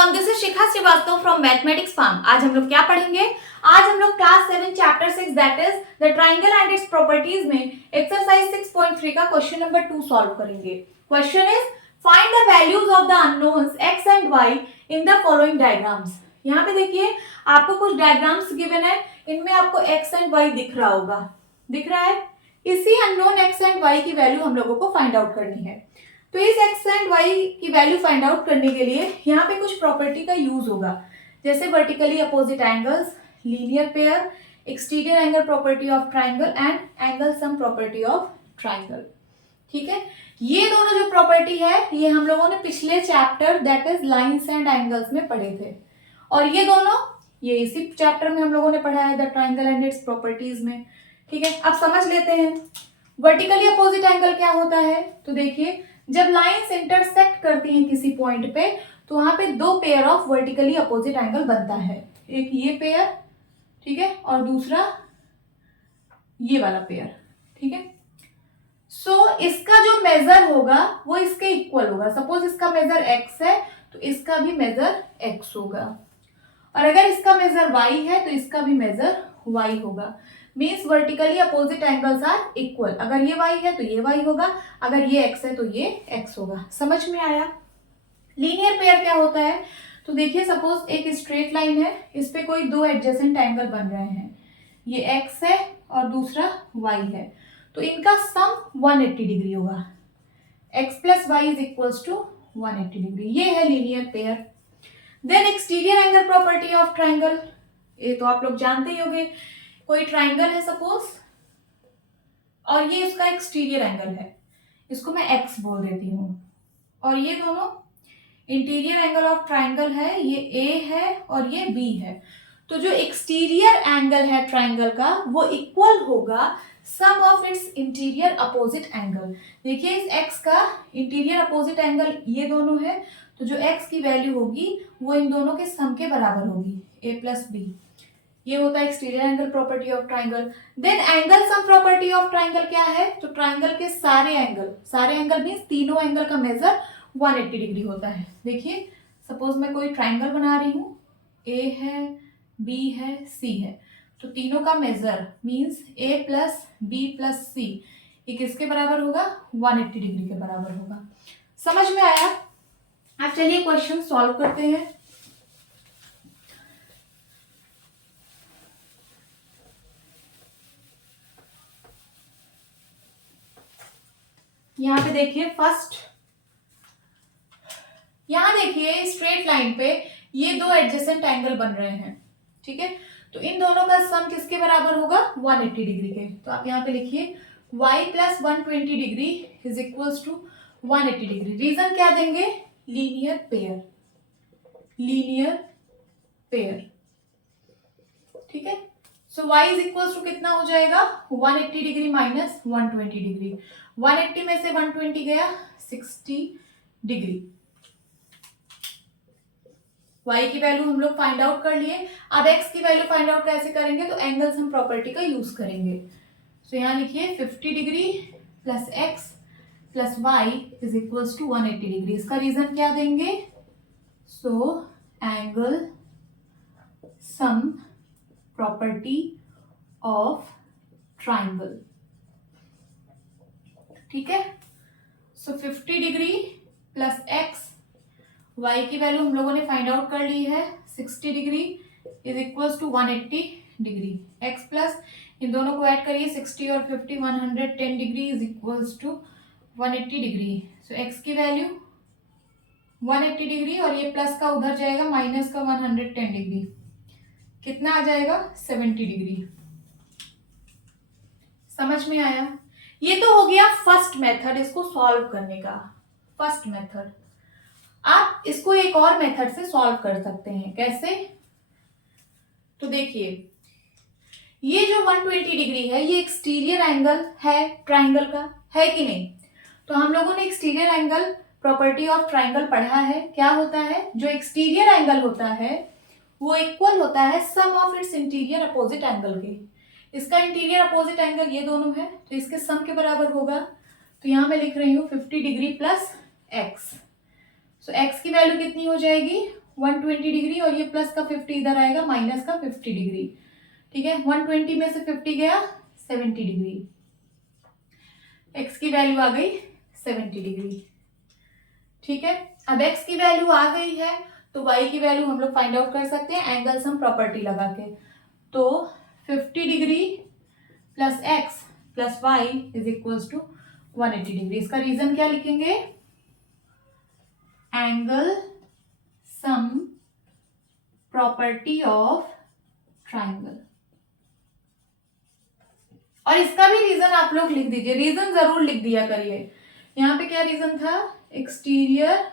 Everyone, this is Shikha Srivastava from mathematics farm. आज हम लोग क्या पढ़ेंगे? आज हम लोग class 7 chapter 6 that is the triangle and its properties में एक्सरसाइज 6.3 का क्वेश्चन नंबर 2 सॉल्व करेंगे। Question is find the values of the unknowns x and y in the following diagrams. यहाँ पे देखिए आपको कुछ डायग्राम्स गिवन है, इनमें आपको x एंड y दिख रहा होगा, दिख रहा है। इसी अननोन x एंड y की वैल्यू हम लोगों को फाइंड आउट करनी है। तो इस x एंड y की वैल्यू फाइंड आउट करने के लिए यहाँ पे कुछ प्रॉपर्टी का यूज होगा, जैसे vertically opposite angles, linear pair, exterior angle property of triangle and angle sum property of triangle. ठीक है, ये दोनों जो प्रॉपर्टी है ये हम लोगों ने पिछले chapter that his lines and angles में पढ़े थे, और ये दोनों ये इसी चैप्टर में हम लोगों ने पढ़ा है the triangle and its properties में। ठीक है, अब समझ लेते हैं वर्टिकली अपोजिट एंगल क्या होता है। तो देखिए जब लाइंस इंटरसेक्ट करती हैं किसी पॉइंट पे तो वहां पे दो pair of vertically opposite angle बनता है, एक ये पेयर, ठीक है, और दूसरा ये वाला पेयर। ठीक है, सो इसका जो मेजर होगा वो इसके इक्वल होगा। सपोज इसका मेजर x है तो इसका भी मेजर x होगा, और अगर इसका मेजर y है तो इसका भी मेजर y होगा। Means vertically opposite angles are equal. अगर ये y है तो ये y होगा, अगर ये x है तो ये x होगा। समझ में आया? लीनियर पेयर क्या होता है? तो देखिए सपोज एक स्ट्रेट लाइन है, इस पे कोई दो एडजेसेंट एंगल बन रहे हैं, ये x है और दूसरा y है, तो इनका सम 180 डिग्री होगा। x plus y is equals to 180 degree, ये है linear pair. Then exterior angle property of triangle, ये तो आप लोग जानते ही होंगे। कोई ट्राइंगल है सपोज, और ये इसका एक्सटीरियर एंगल है, इसको मैं x बोल देती हूँ, और ये दोनों इंटीरियर एंगल ऑफ ट्राइंगल है, ये a है और ये b है। तो जो एक्सटीरियर एंगल है ट्राइंगल का वो इक्वल होगा sum of its interior opposite angle. देखिए इस x का इंटीरियर अपोजिट एंगल ये दोनों है, तो जो x की वैल्यू होगी वो इन दोनों के सम के बराबर होगी, a प्लस बी। ये होता है exterior angle property of triangle. Then angle sum property of triangle क्या है? तो ट्राइंगल के सारे एंगल मींस तीनों एंगल का मेजर 180 डिग्री होता है। देखिए सपोज मैं कोई ट्राइंगल बना रही हूँ, ए है, बी है, सी है, तो तीनों का मेजर मींस ए प्लस बी प्लस सी ये किसके बराबर होगा? 180 डिग्री के बराबर होगा। समझ में आया? अब चलिए क्वेश्चन सॉल्व करते हैं। यहाँ पे देखिए फर्स्ट, यहाँ देखिए स्ट्रेट लाइन पे ये दो एडजेसेंट एंगल बन रहे हैं। ठीक है, तो इन दोनों का सम किसके बराबर होगा? 180 डिग्री के। तो आप यहाँ पे लिखिए y plus 120 degree is equals to 180 degree. Reason क्या देंगे? Linear pair, linear pair. ठीक है, so y is equals to कितना हो जाएगा? 180 डिग्री माइनस 120 डिग्री। 180 में से 120 गया 60 डिग्री। y की वैल्यू हम लोग फाइंड आउट कर लिए। अब x की वैल्यू फाइंड आउट कैसे करेंगे? तो एंगल सम प्रॉपर्टी का यूज करेंगे। तो यहाँ लिखिए 50 degree plus x plus y is equals to 180 degree. इसका रीजन क्या देंगे? So angle sum property of triangle. ठीक है, so 50 degree plus x, y की वैल्यू हम लोगों ने फाइंड आउट कर ली है 60 degree is equals to 180 degree. x plus इन दोनों को ऐड करिए 60 और 50 110 degree is equals to 180 degree. So x की वैल्यू 180 डिग्री और ये प्लस का उधर जाएगा माइनस का 110 डिग्री, कितना आ जाएगा? 70 डिग्री। समझ में आया? ये तो हो गया फर्स्ट मेथड इसको सॉल्व करने का, फर्स्ट मेथड। आप इसको एक और मेथड से सॉल्व कर सकते हैं। कैसे? तो देखिए ये जो 120 डिग्री है ये एक्सटीरियर एंगल है ट्राइंगल का, है कि नहीं? तो हम लोगों ने exterior angle property of triangle पढ़ा है। क्या होता है? जो एक्सटीरियर एंगल होता है वो इक्वल होता है sum of its interior opposite angle के। इसका इंटीरियर अपोजिट एंगल ये दोनों है, तो इसके सम के बराबर होगा। तो यहाँ मैं लिख रही हूँ 50 डिग्री प्लस एक्स। सो एक्स की वैल्यू कितनी हो जाएगी? 120 डिग्री और ये प्लस का 50 इधर आएगा, माइनस का 50 डिग्री। ठीक है, 120 में से 50 गया 70 डिग्री, x की वैल्यू आ गई 70 डिग्री। ठीक है, अब x की वैल्यू आ गई है तो y की वैल्यू हम लोग फाइंड आउट कर सकते हैं एंगल सम प्रॉपर्टी लगा के। तो 50 degree plus x plus y is equals to 180 degree. इसका रीजन क्या लिखेंगे, angle sum property of triangle. और इसका भी रीजन आप लोग लिख दीजिए, रीजन जरूर लिख दिया करिए। यहां पे क्या रीजन था, exterior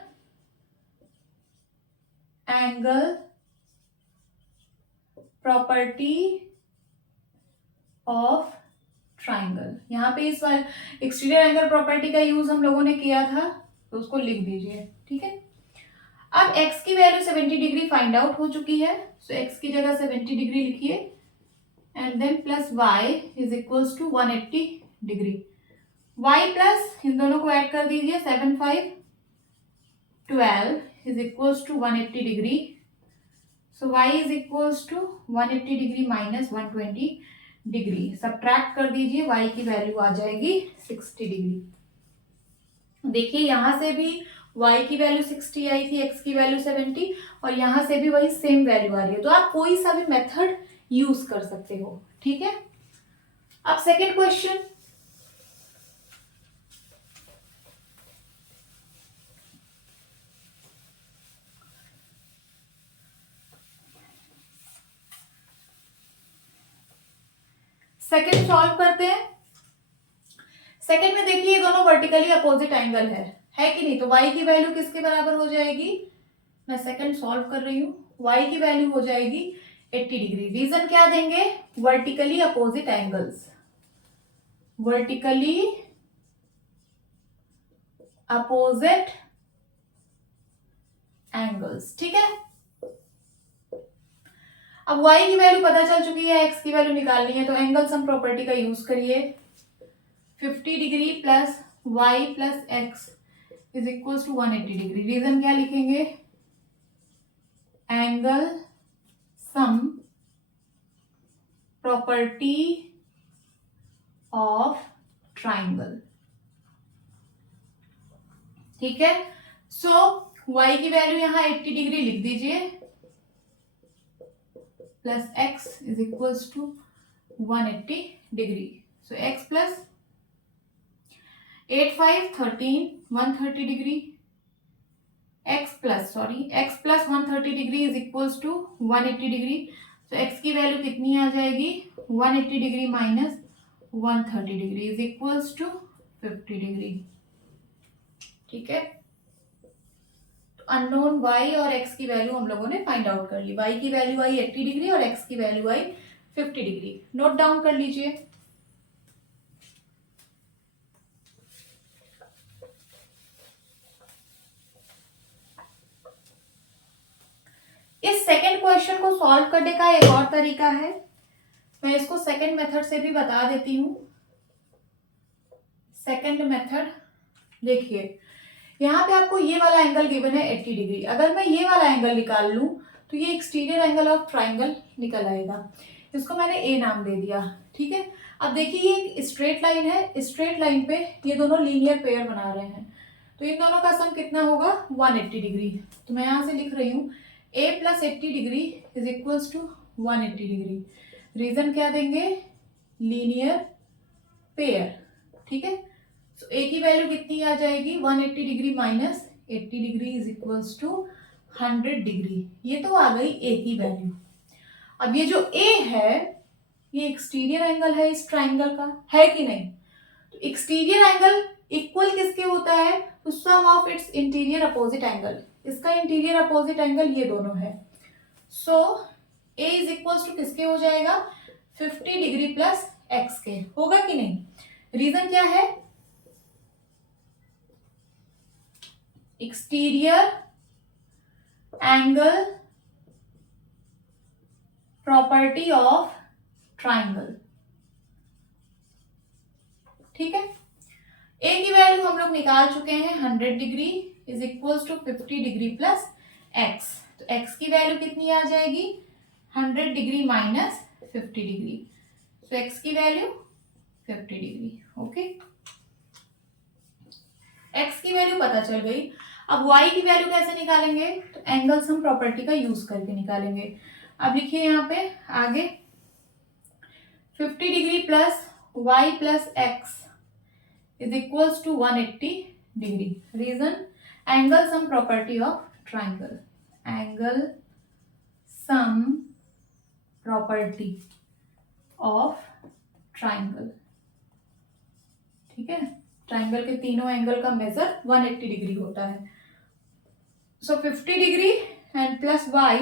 angle property of triangle. यहां पे इस बार एक्सटीरियर एंगल प्रॉपर्टी का यूज हम लोगों ने किया था, तो उसको लिख दीजिए। ठीक है, अब x की वैल्यू 70 डिग्री फाइंड आउट हो चुकी है, सो x की जगह 70 डिग्री लिखिए and then plus y is equals to 180 degree. y plus इन दोनों को ऐड कर दीजिए, 7 5 12 is equals to 180 degree. So y is equals to 180 degree minus 120 degree. Subtract कर दीजिए, y की वैल्यू आ जाएगी 60 डिग्री। देखिए यहां से भी y की वैल्यू 60 आई थी, x की वैल्यू 70, और यहां से भी वही सेम वैल्यू आ रही है। तो आप कोई सा भी मेथड यूज कर सकते हो। ठीक है, अब सेकेंड क्वेश्चन, सेकेंड सॉल्व करते हैं। सेकेंड में देखिए ये दोनों वर्टिकली अपोजिट एंगल है कि नहीं, तो y की वैल्यू किसके बराबर हो जाएगी, मैं सेकेंड सॉल्व कर रही हूँ, y की वैल्यू हो जाएगी 80 डिग्री। रीजन क्या देंगे, vertically opposite angles, vertically opposite angles. ठीक है, अब y की वैल्यू पता चल चुकी है, x की वैल्यू निकालनी है, तो एंगल सम प्रॉपर्टी का यूज करिए। 50 degree plus y plus x is equals to 180 degree. Reason क्या लिखेंगे, angle sum property of triangle. ठीक है, सो y की वैल्यू यहां 80 डिग्री लिख दीजिए, plus x is equals to 180 degree. So x plus 8 5 13 130 degree, x plus 130 degree is equals to 180 degree. तो x की वैल्यू कितनी आ जाएगी, 180 degree minus 130 degree is equals to 50 degree. ठीक है, तो अननोन y और x की वैल्यू हम लोगों ने फाइंड आउट कर ली। y की वैल्यू आई 80 डिग्री और x की वैल्यू आई 50 डिग्री। नोट डाउन कर लीजिए। इस सेकेंड क्वेश्चन को सॉल्व करने का एक और तरीका है, मैं इसको सेकेंड मेथड से भी बता देती हूँ। सेकेंड मेथड देखिए, यहाँ पे आपको ये वाला एंगल गिवन है 80 डिग्री। अगर मैं ये वाला एंगल निकाल लूं तो ये एक्सटीरियर एंगल ऑफ ट्राइंगल निकल आएगा। इसको मैंने ए नाम दे दिया। ठीक है, अब देखिए ये एक स्ट्रेट लाइन है, स्ट्रेट लाइन पे ये दोनों लीनियर पेयर बना रहे हैं, तो इन दोनों का सम कितना होगा, 180 डिग्री। तो मैं यहाँ से लिख रही हूँ a plus 80 degree is equals to 180 degree. Reason क्या देंगे, लीनियर पेयर। ठीक है, तो a की वैल्यू कितनी आ जाएगी, 180 degree minus 80 degree is equals to 100 degree. ये तो आ गई a की वैल्यू। अब ये जो a है ये एक्सटीरियर एंगल है इस ट्राइंगल का, है कि नहीं। तो एक्सटीरियर एंगल इक्वल किसके होता है, तो sum of its interior opposite angle. इसका इंटीरियर अपोजिट एंगल ये दोनों है। So a is equals to किसके हो जाएगा, 50 डिग्री प्लस x के, होगा कि नहीं। रीजन क्या है, exterior angle property of triangle. ठीक है, a की वैल्यू हम लोग निकाल चुके हैं, 100 degree is equals to 50 degree plus x। तो x की वैल्यू कितनी आ जाएगी 100 डिग्री माइनस 50 डिग्री, तो x की वैल्यू 50 डिग्री। ओके, x की वैल्यू पता चल गई। अब y की वैल्यू कैसे निकालेंगे, तो एंगल सम प्रॉपर्टी का यूज करके निकालेंगे। अब लिखिए यहाँ पे आगे 50 degree plus y plus x is equals to 180 degree. Reason, angle sum property of triangle, angle sum property of triangle. ठीक है, ट्राइंगल के तीनों एंगल का मेजर 180 डिग्री होता है। So 50 degree and plus y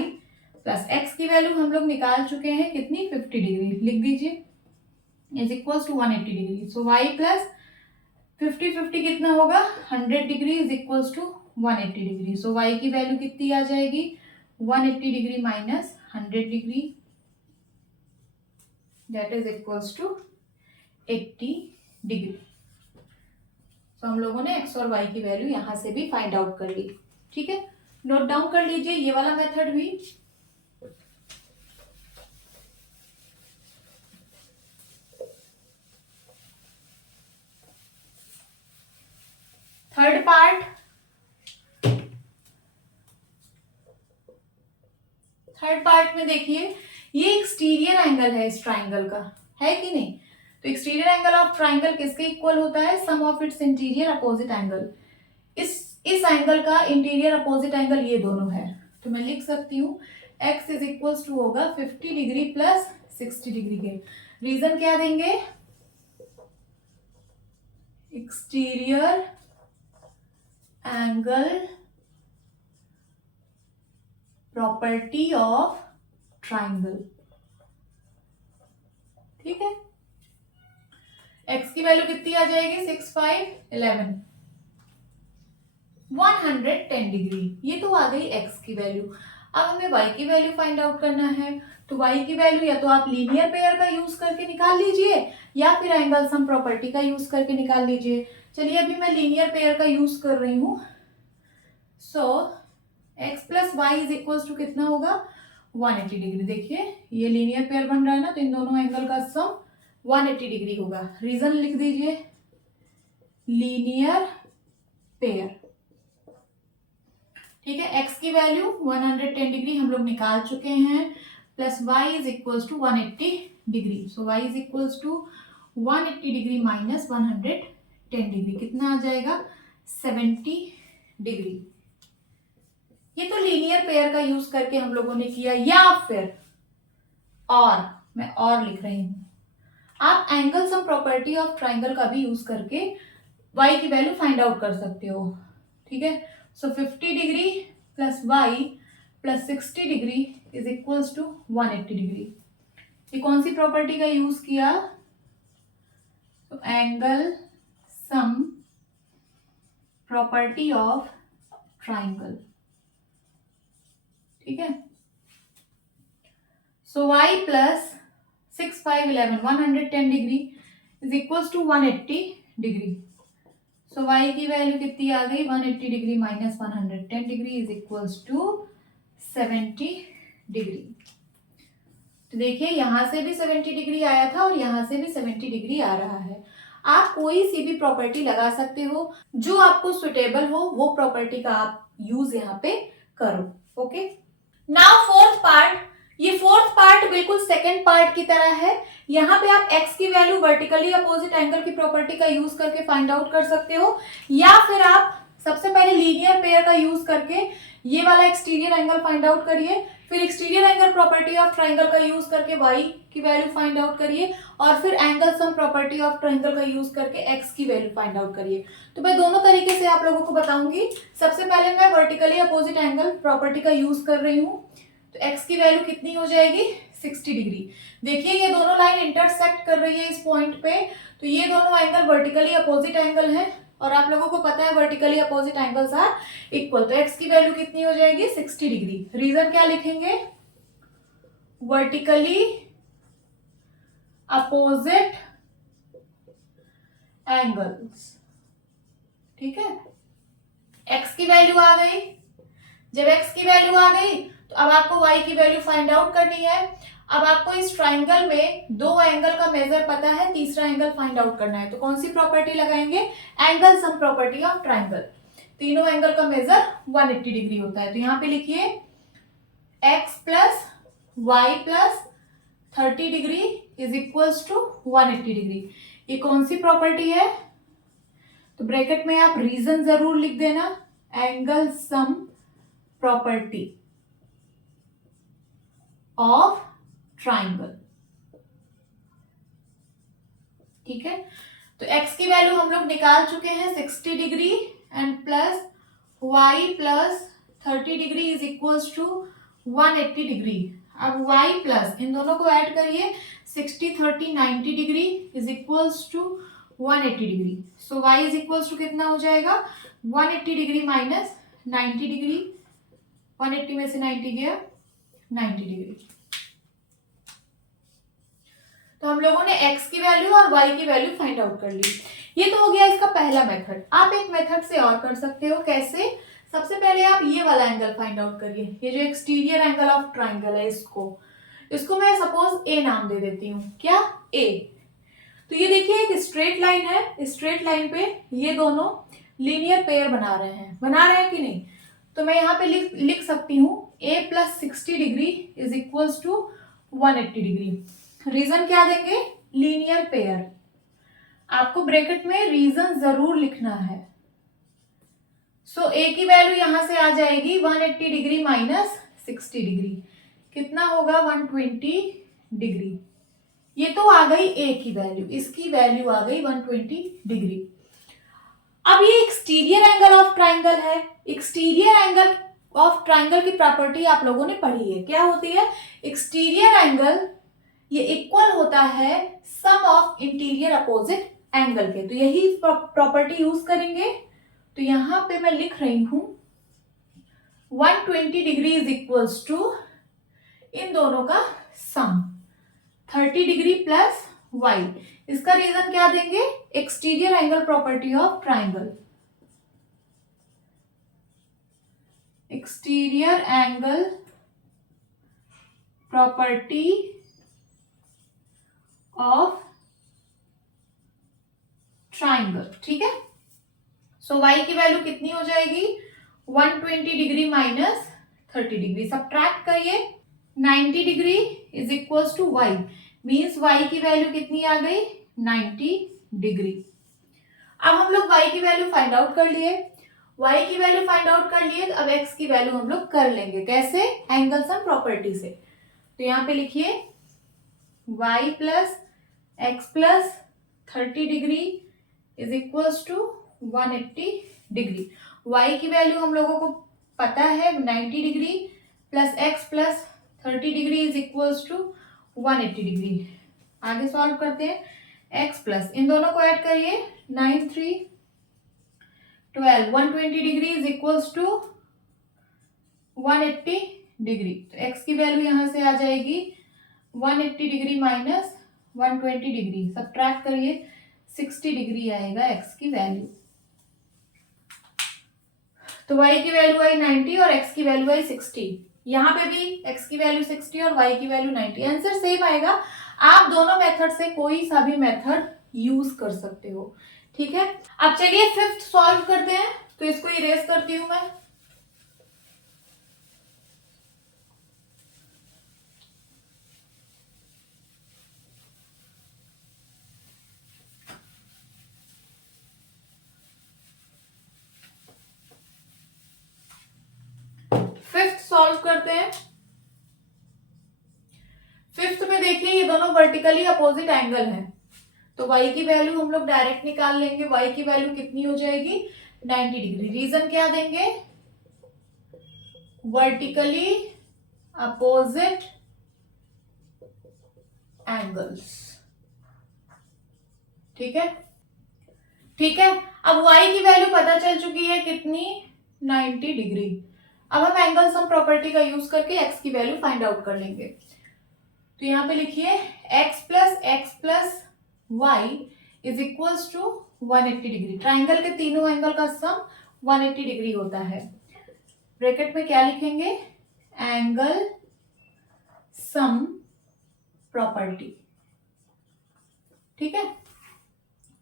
plus x की value हम लोग निकाल चुके हैं कितनी 50 डिग्री, लिख दीजिए is equals to 180 degree. So y plus 50 कितना होगा 100 degree is equals to 180 degree. So y की वैल्यू कितनी आ जाएगी 180 degree minus 100 degree, that is equals to 80 degree. तो हम लोगों ने x और y की वैल्यू यहां से भी फाइंड आउट कर ली। ठीक है, नोट डाउन कर लीजिए ये वाला मेथड भी। थर्ड पार्ट में देखिए ये एक्सटीरियर एंगल है इस ट्राइंगल का, है कि नहीं। तो एक्सटीरियर एंगल ऑफ ट्राइंगल किसके इक्वल होता है, sum of its interior opposite angle. इस एंगल का इंटीरियर अपोजिट एंगल ये दोनों है, तो मैं लिख सकती हूँ x इज इक्वल्स टू होगा 50 डिग्री प्लस 60 डिग्री के। रीजन क्या देंगे, exterior angle property of triangle. ठीक है, x की वैल्यू कितनी आ जाएगी 6 5 11 110 डिग्री, ये तो आ गई x की वैल्यू। अब हमें y की वैल्यू फाइंड आउट करना है, तो y की वैल्यू या तो आप लीनियर पेयर का यूज करके निकाल लीजिए या फिर एंगल सम प्रॉपर्टी का यूज करके निकाल लीजिए। चलिए अभी मैं लीनियर पेयर का यूज कर रही हूं। So x plus y is equal to कितना होगा 180 डिग्री। देखिए ये लीनियर पेयर बन रहा है ना, तो इन दोनों एंगल का सम 180 डिग्री होगा। रीजन लिख दीजिए लीनियर पेयर। ठीक है, x की वैल्यू 110 डिग्री हम लोग निकाल चुके हैं, plus y is equals to 180 degree. So y is equals to 180 degree minus 110 degree, कितना आ जाएगा 70 डिग्री। ये तो लीनियर पेयर का यूज करके हम लोगों ने किया, या फिर और मैं और लिख रही हूं, आप angle sum property of triangle का भी यूज करके y की वैल्यू फाइंड आउट कर सकते हो। ठीक है, so 50 degree plus y plus 60 degree is equals to 180 degree. ये कौन सी प्रॉपर्टी का यूज किया, तो angle sum property of triangle. ठीक है, so y plus 6 5 11 110 degree is equals to 180 degree. So y की वैल्यू कितनी आ गई 180 degree minus 110 degree is equals to 70 degree. तो देखिए यहां से भी 70 डिग्री आया था और यहां से भी 70 डिग्री आ रहा है। आप कोई सी भी प्रॉपर्टी लगा सकते हो, जो आपको सुटेबल हो वो प्रॉपर्टी का आप यूज यहाँ पे करो। Okay, now fourth part. ये फोर्थ पार्ट बिल्कुल सेकेंड पार्ट की तरह है। यहाँ पे आप x की वैल्यू वर्टिकली अपोजिट एंगल की प्रॉपर्टी का यूज करके फाइंड आउट कर सकते हो, या फिर आप सबसे पहले लीनियर पेयर का यूज करके ये वाला एक्सटीरियर एंगल फाइंड आउट करिए, फिर exterior angle property of triangle का यूज करके y की वैल्यू फाइंड आउट करिए, और फिर angle sum property of triangle का यूज करके x की वैल्यू फाइंड आउट करिए। तो मैं दोनों तरीके से आप लोगों को बताऊंगी। सबसे पहले मैं वर्टिकली अपोजिट एंगल प्रॉपर्टी का यूज कर रही हूँ, तो x की वैल्यू कितनी हो जाएगी 60 डिग्री। देखिए ये दोनों लाइन इंटरसेक्ट कर रही है इस पॉइंट पे, तो ये दोनों एंगल वर्टिकली अपोजिट एंगल है और आप लोगों को पता है vertically opposite angles are equal. तो x की वैल्यू कितनी हो जाएगी 60 डिग्री। रीजन क्या लिखेंगे, वर्टिकली अपोजिट एंगल्स। ठीक है, x की वैल्यू आ गई, जब x की वैल्यू आ गई तो अब आपको y की वैल्यू फाइंड आउट करनी है। अब आपको इस ट्राइंगल में दो एंगल का मेजर पता है, तीसरा एंगल फाइंड आउट करना है। तो कौन सी प्रॉपर्टी लगाएंगे? Angle sum property of triangle. तीनों एंगल का मेजर 180 डिग्री होता है। तो यहाँ पे लिखिए x plus y plus 30 degree is equals to 180 degree. ये कौन सी प्रॉपर्टी है? तो ब्रैकेट में आप रीजन जरूर लिख देना, angle sum property of triangle. ठीक है, तो x की वैल्यू हम लोग निकाल चुके हैं 60 degree and plus y plus 30 degree is equals to 180 degree. अब y प्लस इन दोनों को ऐड करिए, 60 30 90 degree is equals to 180 degree. So y is equals to कितना हो जाएगा? 180 डिग्री माइनस 90 डिग्री। 180 में से 90 गया 90 डिग्री। तो हम लोगों ने x की वैल्यू और y की वैल्यू फाइंड आउट कर ली। ये तो हो गया इसका पहला मेथड। आप एक मेथड से और कर सकते हो। कैसे? सबसे पहले आप ये वाला एंगल फाइंड आउट करिए, ये जो एक्सटीरियर एंगल ऑफ ट्राइंगल है, इसको मैं सपोज ए नाम दे देती हूँ। क्या? ए। तो ये देखिए एक स्ट्रेट लाइन है, स्ट्रेट लाइन पे ये दोनों लीनियर पेयर बना रहे हैं कि नहीं? तो मैं यहाँ पे लिख सकती हूँ a plus 60 degree is equals to 180 degree. Reason क्या देंगे? Linear pair. आपको ब्रैकेट में रीजन जरूर लिखना है। सो a की वैल्यू यहां से आ जाएगी 180 डिग्री माइनस 60 डिग्री। कितना होगा? 120 डिग्री। ये तो आ गई a की वैल्यू, इसकी वैल्यू आ गई 120 डिग्री। अब ये एक्सटीरियर एंगल ऑफ ट्राइंगल है। एक्सटीरियर एंगल ऑफ ट्राइंगल की प्रॉपर्टी आप लोगों ने पढ़ी है। क्या होती है? एक्सटीरियर एंगल ये इक्वल होता है sum of interior opposite angle के। तो यही प्रॉपर्टी यूज करेंगे। तो यहां पे मैं लिख रही हूं 120 डिग्री इज इक्वल्स टू इन दोनों का सम 30 डिग्री प्लस y। इसका रीजन क्या देंगे? Exterior angle property of triangle. Exterior angle property of triangle. ठीक है, सो y की वैल्यू कितनी हो जाएगी? 120 डिग्री माइनस 30 डिग्री। सब्ट्रैक्ट करिए, 90 degree is equals to y, means y की वैल्यू कितनी आ गई? 90 डिग्री। अब हम लोग y की वैल्यू फाइंड आउट कर लिए। y की वैल्यू फाइंड आउट कर लिए, अब x की वैल्यू हम लोग कर लेंगे। कैसे? एंगल सम प्रॉपर्टी से। तो यहाँ पे लिखिए y plus x plus 30 degree is equals to 180 degree. y की वैल्यू हम लोगों को पता है 90 degree plus x plus 30 degree is equals to 180 degree. आगे सॉल्व करते हैं। x प्लस इन दोनों को ऐड करिए, 9 3 12 120 degree is equals to 180 degree. तो x की वैल्यू यहां से आ जाएगी 180 डिग्री माइनस 120 डिग्री। सब्ट्रैक्ट करिए, 60 डिग्री आएगा x की वैल्यू। तो y की वैल्यू आई 90 और x की वैल्यू आई 60। यहाँ पे भी x की वैल्यू 60 और y की वैल्यू 90। आंसर सेम आएगा। आप दोनों मेथड से कोई सा भी मेथड यूज कर सकते हो। ठीक है, अब चलिए फिफ्थ सॉल्व करते हैं। तो इसको इरेज करती हूं मैं। फिफ्थ सॉल्व करते हैं। फिफ्थ में देखिए ये दोनों वर्टिकली अपोजिट एंगल हैं, तो y की वैल्यू हम लोग डायरेक्ट निकाल लेंगे। y की वैल्यू कितनी हो जाएगी? 90 डिग्री। रीजन क्या देंगे? Vertically opposite angles. ठीक है, ठीक है। अब y की वैल्यू पता चल चुकी है कितनी? 90 डिग्री। अब हम एंगल सम प्रॉपर्टी का यूज करके x की वैल्यू फाइंड आउट कर लेंगे। तो यहाँ पे लिखिए x plus y is equals to 180 degree. Triangle के तीनों एंगल का सम 180 डिग्री होता है। ब्रैकेट में क्या लिखेंगे, एंगल सम प्रॉपर्टी। ठीक है,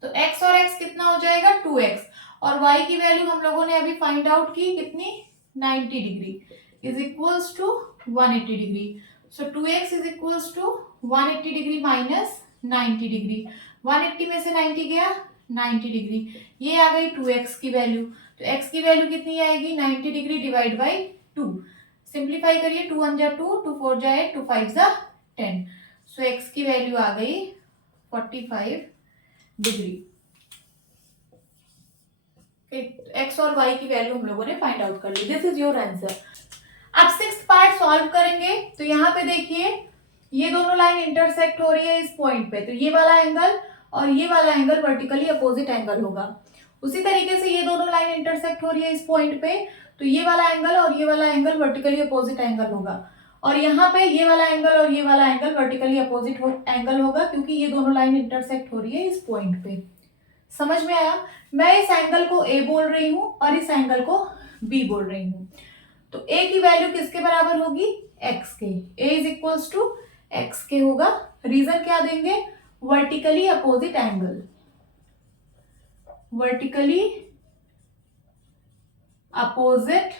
तो x और x कितना हो जाएगा 2x, और y की वैल्यू हम लोगों ने अभी फाइंड आउट की कितनी 90 degree is equals to 180 degree. So 2x is equals to 180 degree minus 90 degree. 180 में से 90 गया 90 डिग्री, ये आ गई 2x की वैल्यू। तो x की वैल्यू कितनी आएगी 90 डिग्री डिवाइड बाई 2। सिंप्लीफाई करिए, 2 1 जा 2, 2 4 जा 8, 2 5 जा 10। सो x की वैल्यू आ गई 45 डिग्री। एक्स और वाई की वैल्यू हम लोगों ने फाइंड आउट कर ली। This is your answer. अब सिक्स्थ पार्ट सॉल्व करेंगे। तो यहाँ पे देखिए, ये दोनों लाइन इंटरसेक्ट हो रही है इस पॉइंट पे, तो ये वाला एंगल और ये वाला एंगल वर्टिकली अपोजिट एंगल होगा। उसी तरीके से ये दोनों लाइन इंटरसेक्ट हो रही है इस पॉइंट पे, तो ये वाला एंगल और ये वाला एंगल वर्टिकली अपोजिट एंगल होगा। और यहाँ पे ये वाला एंगल और ये वाला एंगल वर्टिकली अपोजिट एंगल होगा, क्योंकि ये दोनों लाइन इंटरसेक्ट हो रही है इस पॉइंट पे। समझ में आया? मैं इस एंगल को ए बोल रही हूं और इस एंगल को बी बोल रही हूं। तो ए की वैल्यू किसके बराबर होगी, एक्स के। ए इज इक्वल्स टू एक्स के होगा। रीजन क्या देंगे, vertically opposite angle, vertically opposite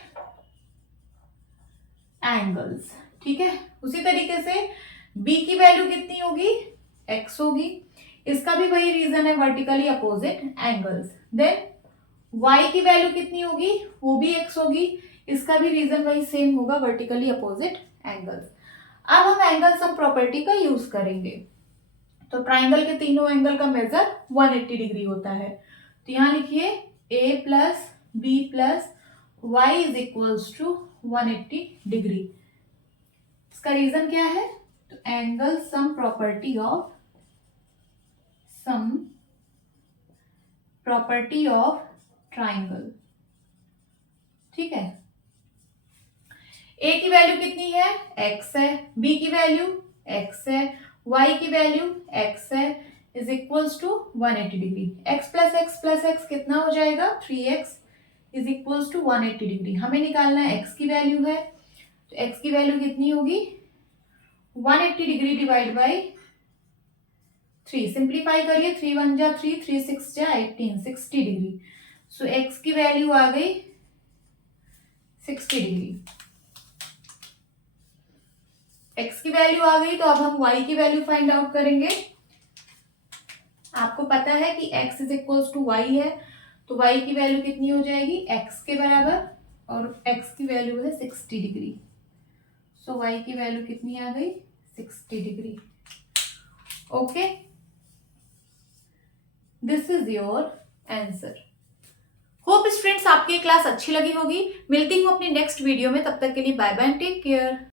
angles. ठीक है, उसी तरीके से बी की वैल्यू कितनी होगी, एक्स होगी। इसका भी वही रीजन है, vertically opposite angles. Then y की वैल्यू कितनी होगी, वो भी x होगी। इसका भी रीजन वही सेम होगा, वर्टिकली अपोजिट एंगल्स। अब हम एंगल सम प्रॉपर्टी का यूज करेंगे। तो ट्राइंगल के तीनों एंगल का मेजर 180 डिग्री होता है। तो यहां लिखिए a plus b plus y is equals to 180 degree. इसका रीजन क्या है, तो angle sum property of triangle. ठीक है, a की वैल्यू कितनी है, x है, b की वैल्यू x है, y की वैल्यू x है, is equals to 180 degree. x plus x कितना हो जाएगा, 3x is equals to 180 degree. हमें निकालना है x की वैल्यू है, तो x की वैल्यू कितनी होगी 180 डिग्री डिवाइड बाई 3। सिंप्लीफाई करिए, 3 1 जा 3, 3 6 जा 18, 60 डिग्री। सो x की वैल्यू आ गई 60 डिग्री। x की वैल्यू आ गई, तो अब हम y की वैल्यू फाइंड आउट करेंगे। आपको पता है कि x is equals to y है, तो y की वैल्यू कितनी हो जाएगी, x के बराबर, और x की वैल्यू है 60 डिग्री। सो y की वैल्यू कितनी आ गई 60 degree. Okay, this is your answer. Hope students आपकी क्लास अच्छी लगी होगी। मिलती हूँ अपनी नेक्स्ट वीडियो में, तब तक के लिए बाय बाय, टेक केयर।